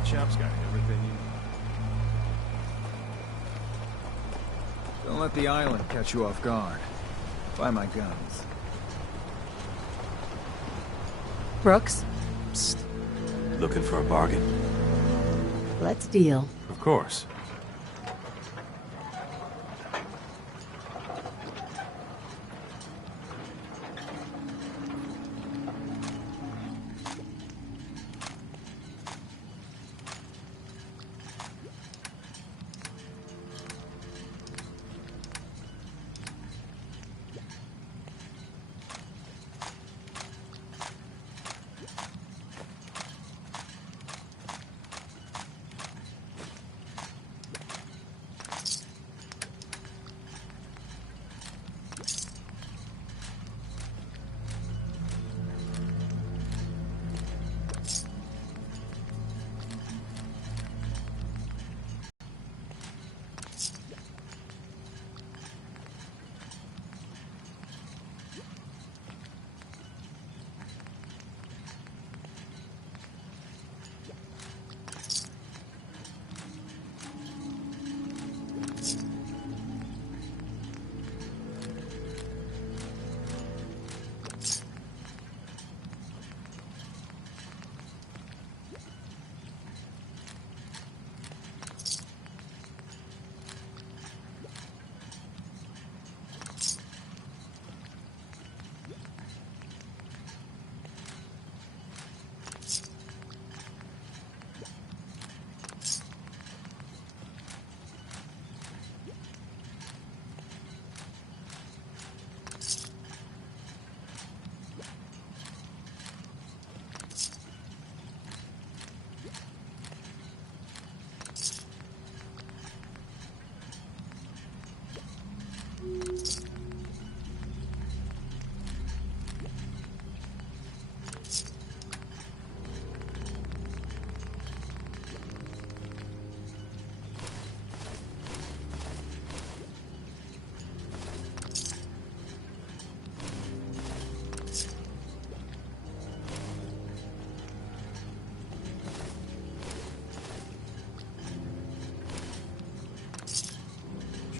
bait shop's got everything you need. Don't let the island catch you off guard. Buy my guns. Brooks, Psst. Looking for a bargain? let's deal. Of course.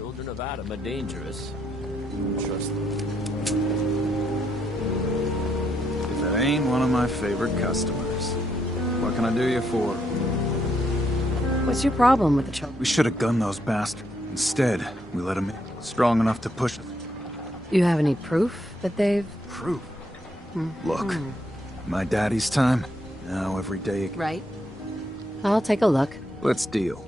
Children of Adam are dangerous. Don't trust them. That ain't one of my favorite customers. What can I do you for? What's your problem with the children? We should have gunned those bastards. Instead, we let them in. Strong enough to push us. You have any proof that they've... Proof? Look, my daddy's time, now every day again. Right. I'll take a look. Let's deal.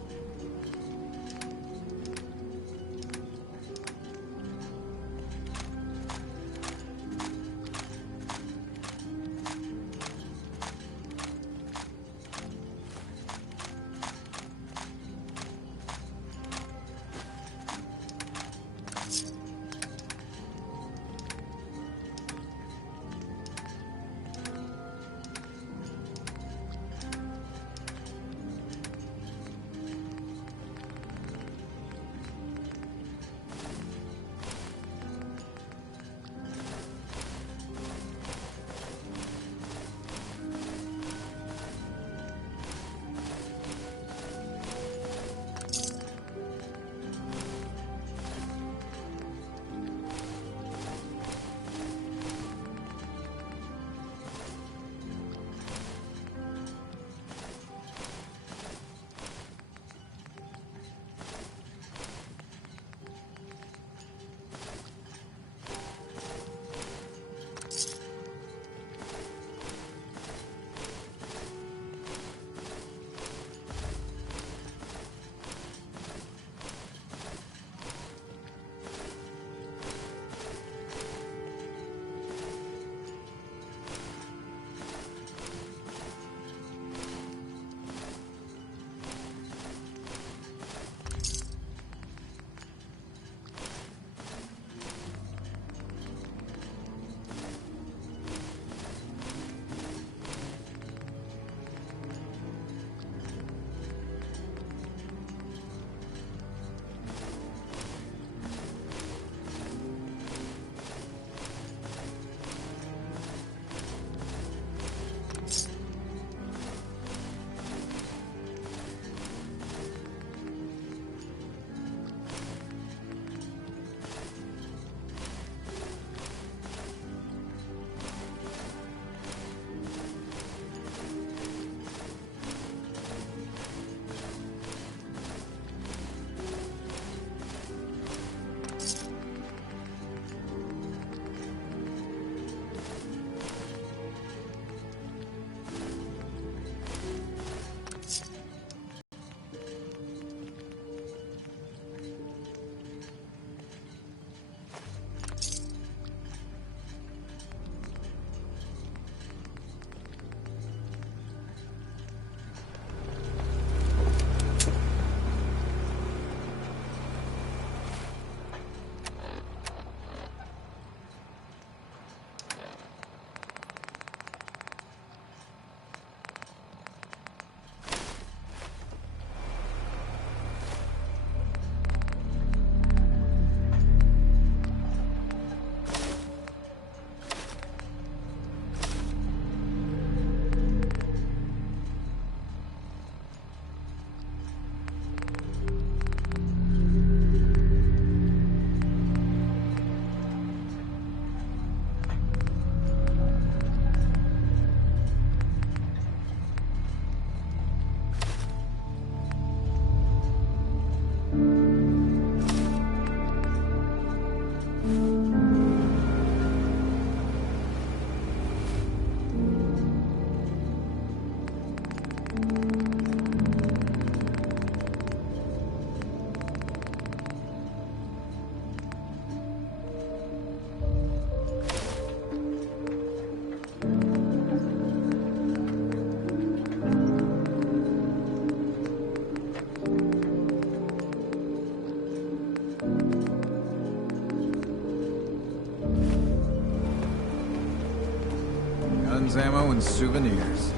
Guns, ammo, and souvenirs.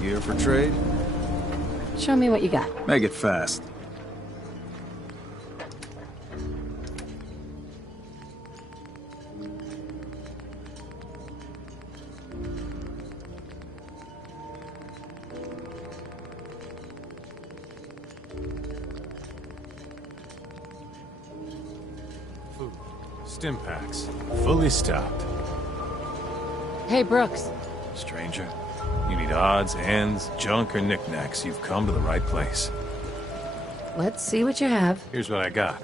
Gear for trade? Show me what you got. Make it fast. Food. Stim packs. Fully stocked. Hey, Brooks. Stranger, you need odds, ends, junk, or knickknacks, you've come to the right place. Let's see what you have. Here's what I got.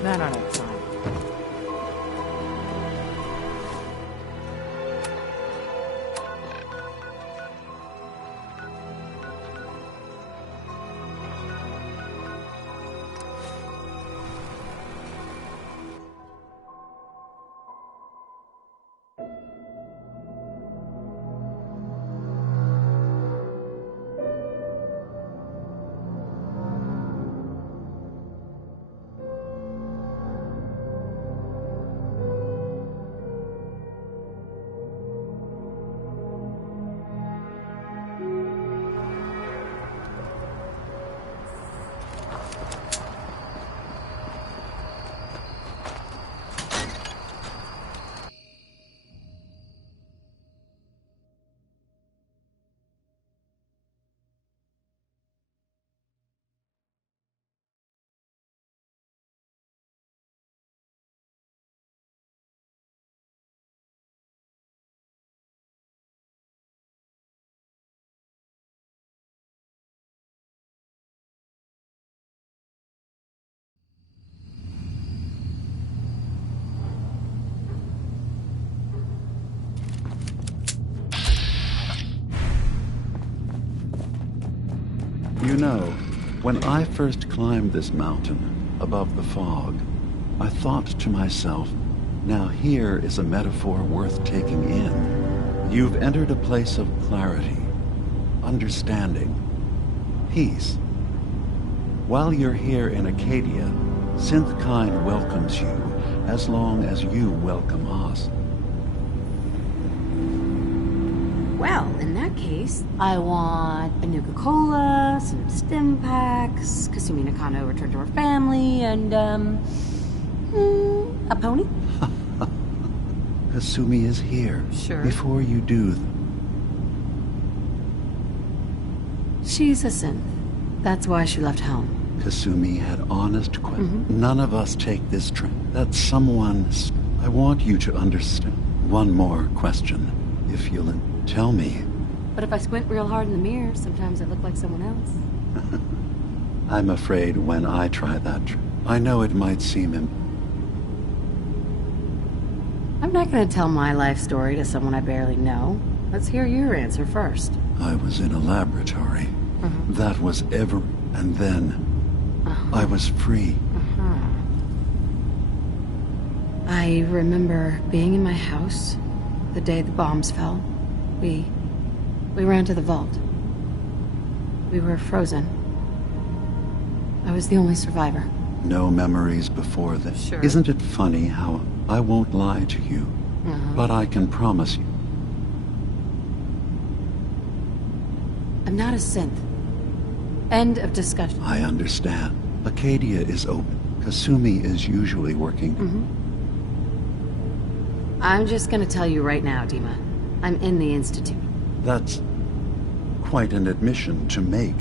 Not on a time. You know, when I first climbed this mountain above the fog, I thought to myself, now here is a metaphor worth taking in. You've entered a place of clarity, understanding, peace. While you're here in Acadia, Synthkind welcomes you as long as you welcome us. Well, in that case, I want a Nuka-Cola, some stim packs, Kasumi Nakano returned to her family, and, a pony? Kasumi is here. Sure. Before you do... She's a synth. That's why she left home. Kasumi had honest questions. None of us take this trip. That someone... I want you to understand. One more question, if you'll tell me. But if I squint real hard in the mirror, sometimes I look like someone else. I'm afraid when I try that trick, I know it might seem I'm not going to tell my life story to someone I barely know. Let's hear your answer first. I was in a laboratory. That was ever... And then... I was free. I remember being in my house the day the bombs fell. We ran to the vault. We were frozen. I was the only survivor. No memories before this. Sure. Isn't it funny how I won't lie to you, but I can promise you. I'm not a synth. End of discussion. I understand. Acadia is open. Kasumi is usually working. I'm just gonna tell you right now, Dima. I'm in the Institute. That's quite an admission to make.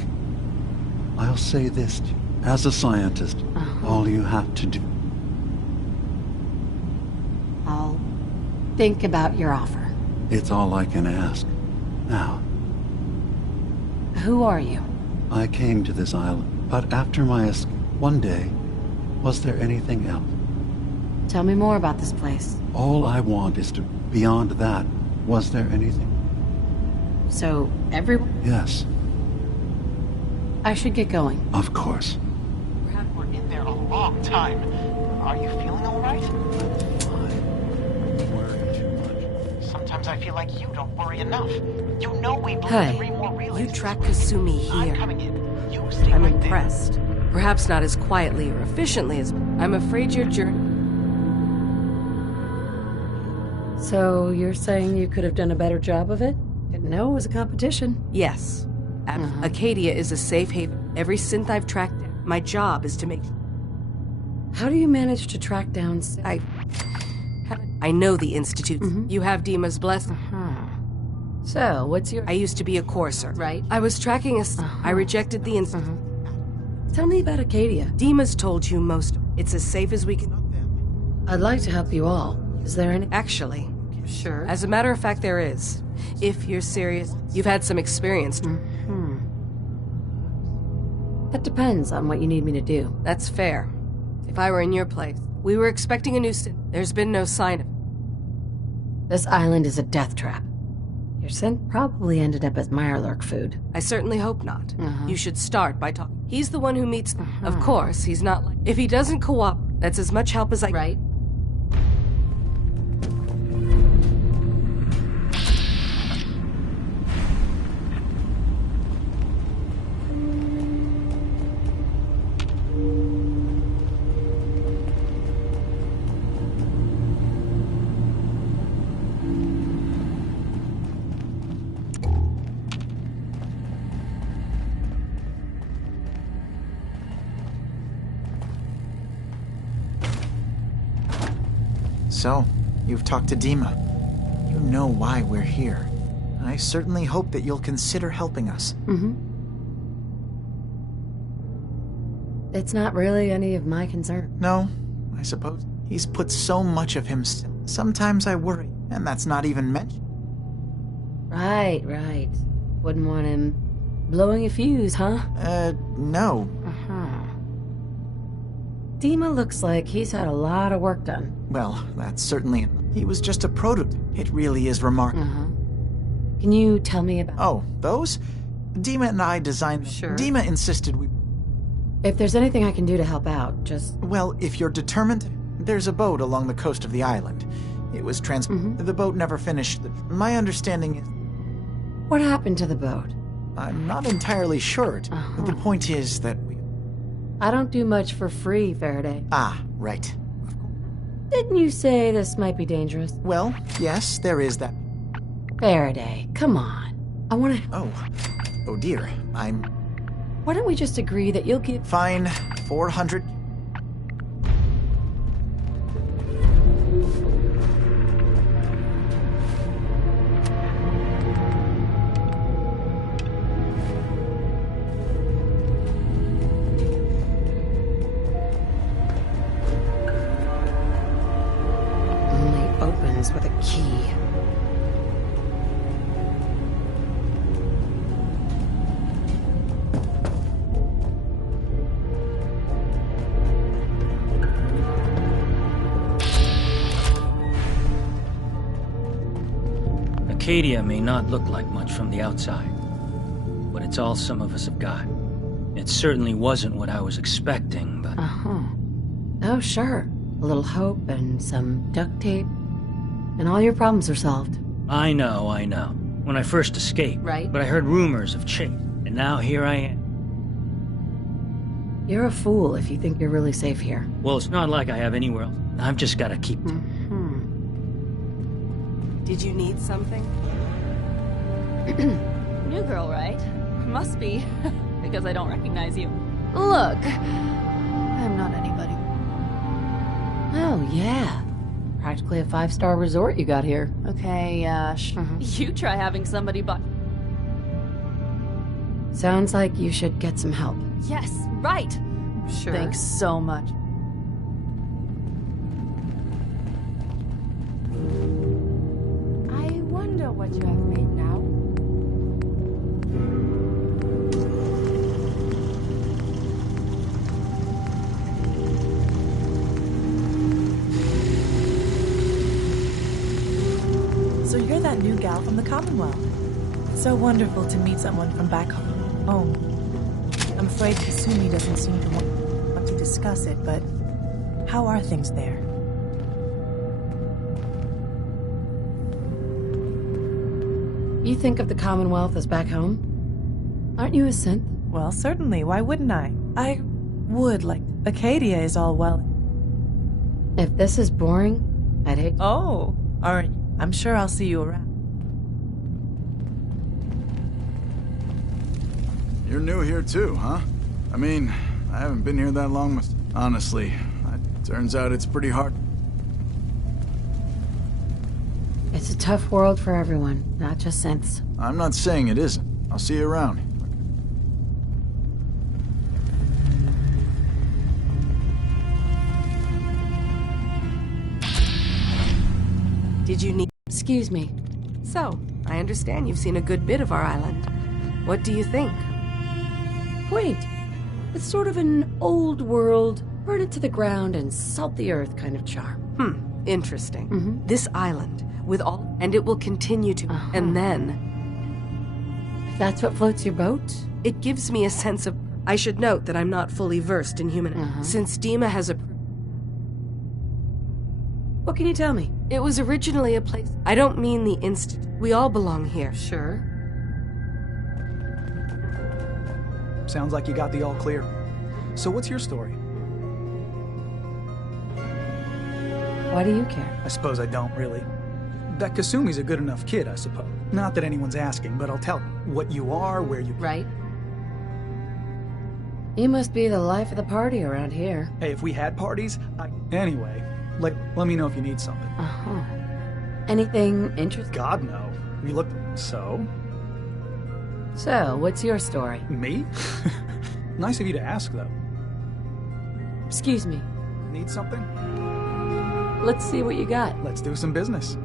I'll say this to you. As a scientist, all you have to do... I'll think about your offer. It's all I can ask. Now, Who are you? I came to this island, but after my escape, one day, was there anything else? Tell me more about this place. All I want is to... Beyond that, was there anything? So, everyone... Yes, I should get going. of course. We're in there a long time. Are you feeling all right? Fine. Worry too much. Sometimes I feel like you don't worry enough. You know we blew Hey, 3 more relays. you tracked Kasumi I'm here. coming in. You stay I'm right impressed. Perhaps not as quietly or efficiently as... I'm afraid your journey... So, you're saying you could have done a better job of it? Didn't know it was a competition. Yes. Acadia is a safe haven. Every synth I've tracked down, my job is to make... How do you manage to track down... I know the Institute. You have Dima's blessing. So, what's your... I used to be a courser. Right. I was tracking I rejected the Institute. Tell me about Acadia. Dima's told you most. It's as safe as we can... I'd like to help you all. Is there any... Actually, Sure. as a matter of fact, there is. If you're serious, you've had some experience. That depends on what you need me to do. That's fair. If I were in your place, we were expecting a new synth. There's been no sign of it. This island is a death trap. Your synth probably ended up as Mirelurk food. I certainly hope not. You should start by talking. He's the one who meets them. Of course, he's not like... If he doesn't cooperate, that's as much help as I... Right? So, you've talked to Dima. You know why we're here. I certainly hope that you'll consider helping us. It's not really any of my concern. No, I suppose. He's put so much of him. Sometimes I worry, and that's not even mentioned. Right. Wouldn't want him blowing a fuse, huh? No. Dima looks like he's had a lot of work done. Well, that's certainly... He was just a prototype. It really is remarkable. Can you tell me about... Oh, those? Dima and I designed them. Sure. Dima insisted we... If there's anything I can do to help out, just... Well, if you're determined, there's a boat along the coast of the island. It was The boat never finished. My understanding is... What happened to the boat? I'm not entirely sure. The point is that we... I don't do much for free, Faraday. Ah, right. Didn't you say this might be dangerous? Well, yes, there is that. Faraday, come on. I want to... Oh dear. Why don't we just agree that you'll give... Fine. 400... Only opens with a key. Acadia may not look like much from the outside, but it's all some of us have got. It certainly wasn't what I was expecting, but... Oh, sure. A little hope and some duct tape, and all your problems are solved. I know. When I first escaped. Right. But I heard rumors of chase, and now here I am. You're a fool if you think you're really safe here. Well, it's not like I have anywhere else. I've just got to keep... Did you need something? New girl, right? Must be, because I don't recognize you. Look. I'm not anybody. Oh, yeah. Practically a 5-star resort you got here. Okay, you try having somebody but... Sounds like you should get some help. Yes, right! Sure. Thanks so much. I wonder what you have made now. So you're that new gal from the Commonwealth. So wonderful to meet someone from back home. I'm afraid Kasumi doesn't seem to want to discuss it, but how are things there? You think of the Commonwealth as back home? Aren't you a synth? Well, certainly. Why wouldn't I? I would, like, Acadia is all well. If this is boring, I'd hate... Oh, aren't you? I'm sure I'll see you around. You're new here too, huh? I mean, I haven't been here that long. Honestly, turns out it's pretty hard. It's a tough world for everyone, not just synths. I'm not saying it isn't. I'll see you around. Did you need... Excuse me. So, I understand you've seen a good bit of our island. What do you think? Quaint. It's sort of an old world, burn it to the ground and salt the earth kind of charm. Interesting. This island, with all... And it will continue to... And then... If that's what floats your boat? It gives me a sense of... I should note that I'm not fully versed in human... Since Dima has a... What can you tell me? It was originally a place... I don't mean the institute. We all belong here. Sure. Sounds like you got the all clear. So what's your story? Why do you care? I suppose I don't, really. That Kasumi's a good enough kid, I suppose. Not that anyone's asking, but I'll tell you what you are, where you... Right. You must be the life of the party around here. Hey, if we had parties, Anyway, let me know if you need something. Anything interesting? God, no. You look... So? So, what's your story? Me? Nice of you to ask, though. Excuse me. Need something? Let's see what you got. Let's do some business.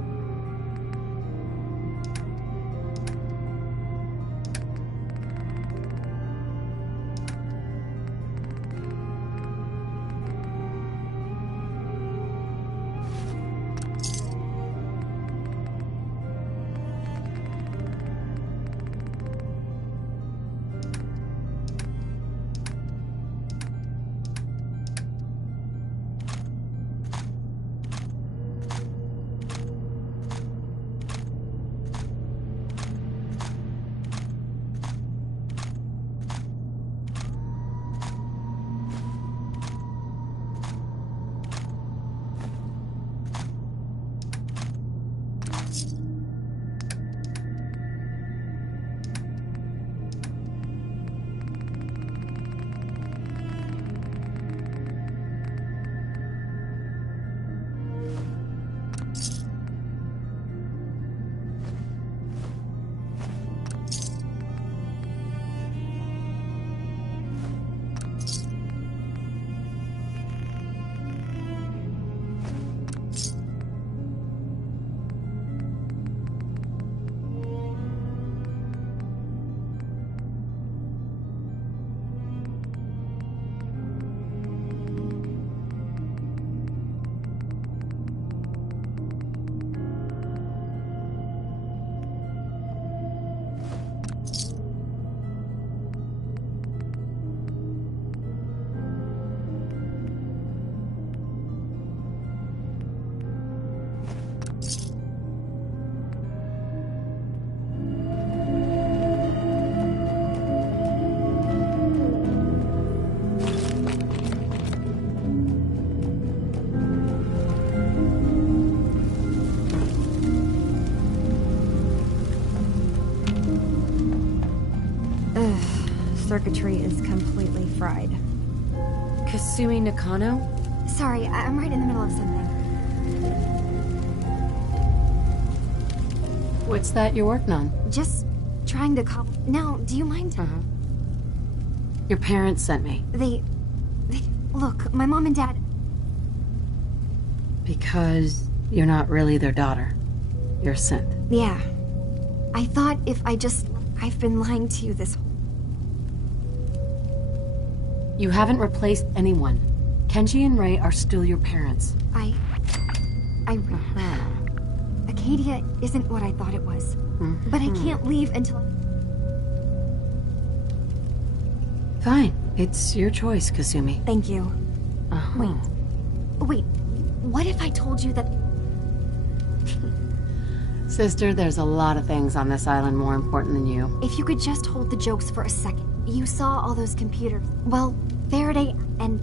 circuitry is completely fried. Kasumi Nakano? Sorry, I'm right in the middle of something. What's that you're working on? Just trying to call. Now, do you mind? Your parents sent me. They... Look, my mom and dad... Because you're not really their daughter. You're sent. Yeah. I thought if I just... I've been lying to you this whole... You haven't replaced anyone. Kenji and Ray are still your parents. Acadia isn't what I thought it was. But I can't leave until... Fine. It's your choice, Kasumi. Thank you. Wait. What if I told you that... Sister, there's a lot of things on this island more important than you. If you could just hold the jokes for a second. You saw all those computers. Well, Faraday and...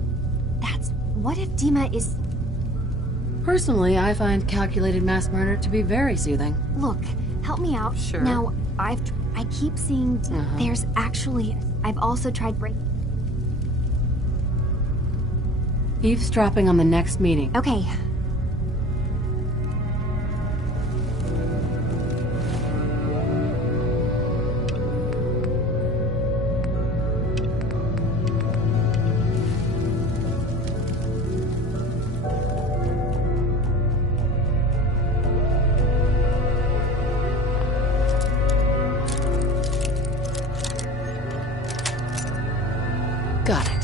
That's... What if Dima is... Personally, I find calculated mass murder to be very soothing. Look, help me out. Sure. Now, I keep seeing... There's actually... I've also tried breaking... Eavesdropping on the next meeting. Okay. Got it.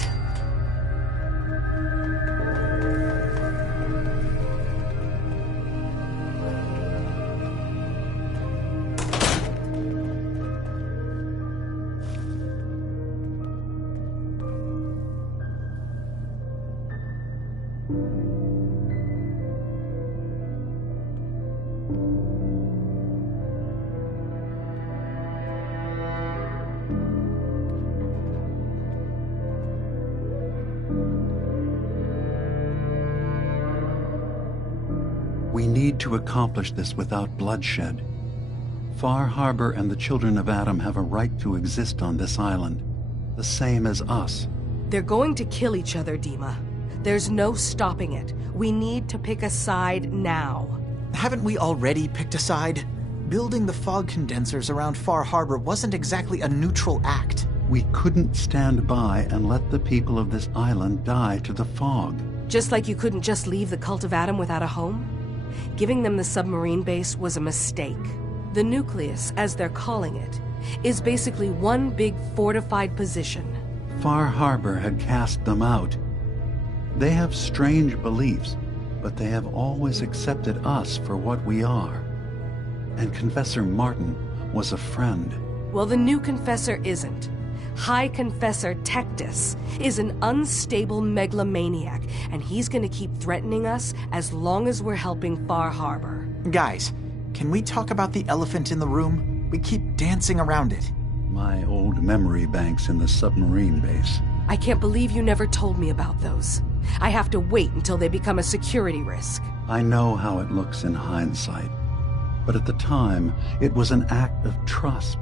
We need to accomplish this without bloodshed. Far Harbor and the children of Adam have a right to exist on this island, the same as us. They're going to kill each other, Dima. There's no stopping it. We need to pick a side now. Haven't we already picked a side? Building the fog condensers around Far Harbor wasn't exactly a neutral act. We couldn't stand by and let the people of this island die to the fog. Just like you couldn't just leave the Cult of Adam without a home? Giving them the submarine base was a mistake. The nucleus, as they're calling it, is basically one big fortified position. Far Harbor had cast them out. They have strange beliefs, but they have always accepted us for what we are. And Confessor Martin was a friend. Well, the new Confessor isn't. High Confessor Tectus is an unstable megalomaniac, and he's gonna keep threatening us as long as we're helping Far Harbor. Guys, can we talk about the elephant in the room? We keep dancing around it. My old memory banks in the submarine base. I can't believe you never told me about those. I have to wait until they become a security risk. I know how it looks in hindsight, but at the time, it was an act of trust.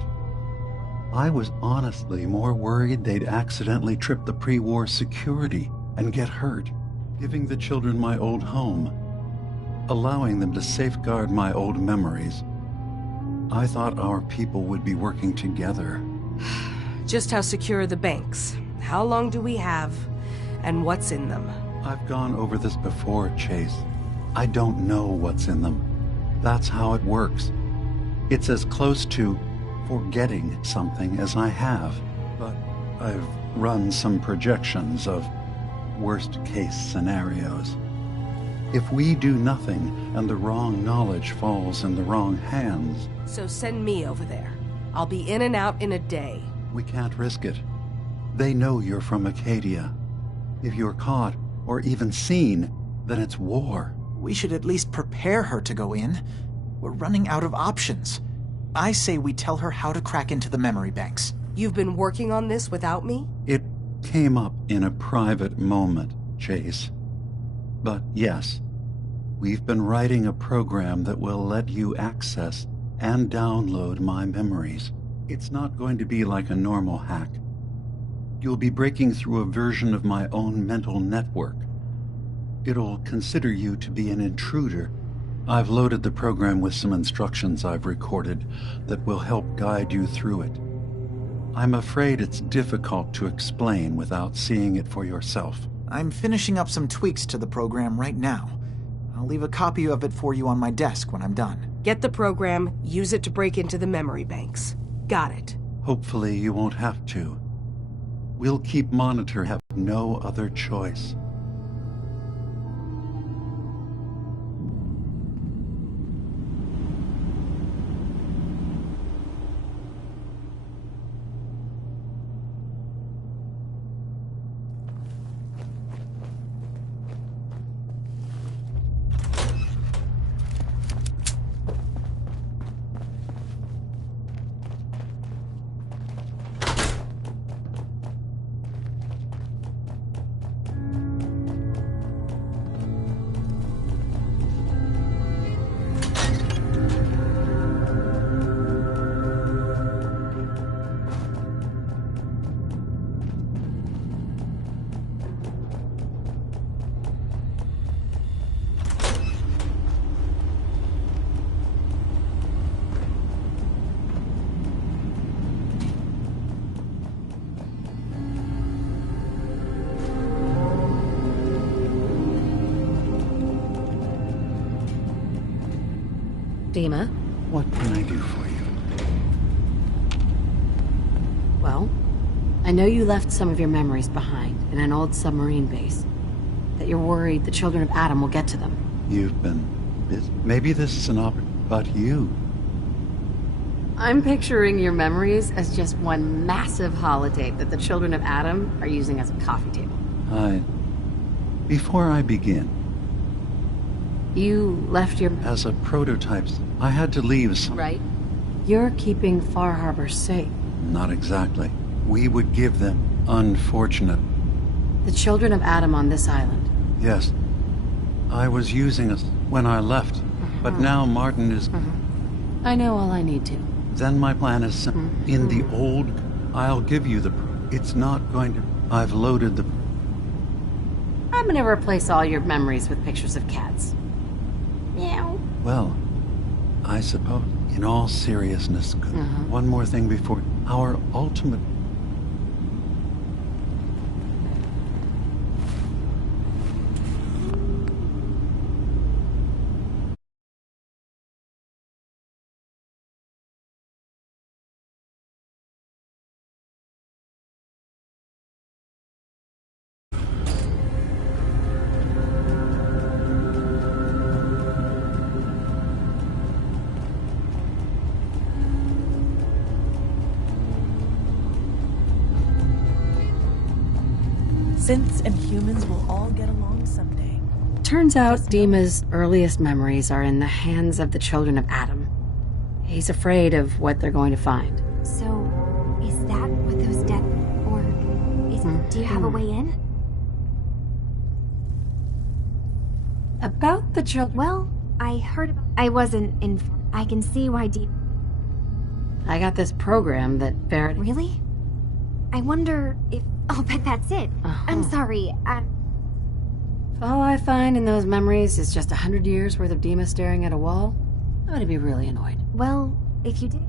I was honestly more worried they'd accidentally trip the pre-war security and get hurt, giving the children my old home, allowing them to safeguard my old memories. I thought our people would be working together. Just how secure are the banks? How long do we have? And what's in them? I've gone over this before, Chase. I don't know what's in them. That's how it works. It's as close to forgetting something as I have, but I've run some projections of worst-case scenarios. If we do nothing and the wrong knowledge falls in the wrong hands... So send me over there. I'll be in and out in a day. We can't risk it. They know you're from Acadia. If you're caught, or even seen, then it's war. We should at least prepare her to go in. We're running out of options. I say we tell her how to crack into the memory banks. You've been working on this without me? It came up in a private moment, Chase. But yes, we've been writing a program that will let you access and download my memories. It's not going to be like a normal hack. You'll be breaking through a version of my own mental network. It'll consider you to be an intruder. I've loaded the program with some instructions I've recorded that will help guide you through it. I'm afraid it's difficult to explain without seeing it for yourself. I'm finishing up some tweaks to the program right now. I'll leave a copy of it for you on my desk when I'm done. Get the program, use it to break into the memory banks. Got it. Hopefully you won't have to. We'll keep monitoring, have no other choice. Dima? What can I do for you? Well, I know you left some of your memories behind in an old submarine base. That you're worried the children of Adam will get to them. You've been busy. Maybe this is an opportunity, but you. I'm picturing your memories as just one massive holotape that the children of Adam are using as a coffee table. Before I begin, you left your... as a prototype, I had to leave some... Right. You're keeping Far Harbor safe. Not exactly. We would give them unfortunate... The children of Adam on this island. Yes. I was using us when I left, but now Martin is... I know all I need to. Then my plan is simple. In the old, I'll give you the... It's not going to... I've loaded the... I'm gonna replace all your memories with pictures of cats. Meow. Well, I suppose, in all seriousness, one more thing before our ultimate... Synths and humans will all get along someday. Turns out Dima's earliest memories are in the hands of the children of Adam. He's afraid of what they're going to find. So, is that what those death... or... do you have a way in? About the children... Well, I heard about... I wasn't informed. I can see why I got this program that Barrett... Really? I wonder if... I'll bet that's it. I'm sorry, If all I find in those memories is just 100 years worth of Dima staring at a wall, I'm gonna be really annoyed. Well, if you did...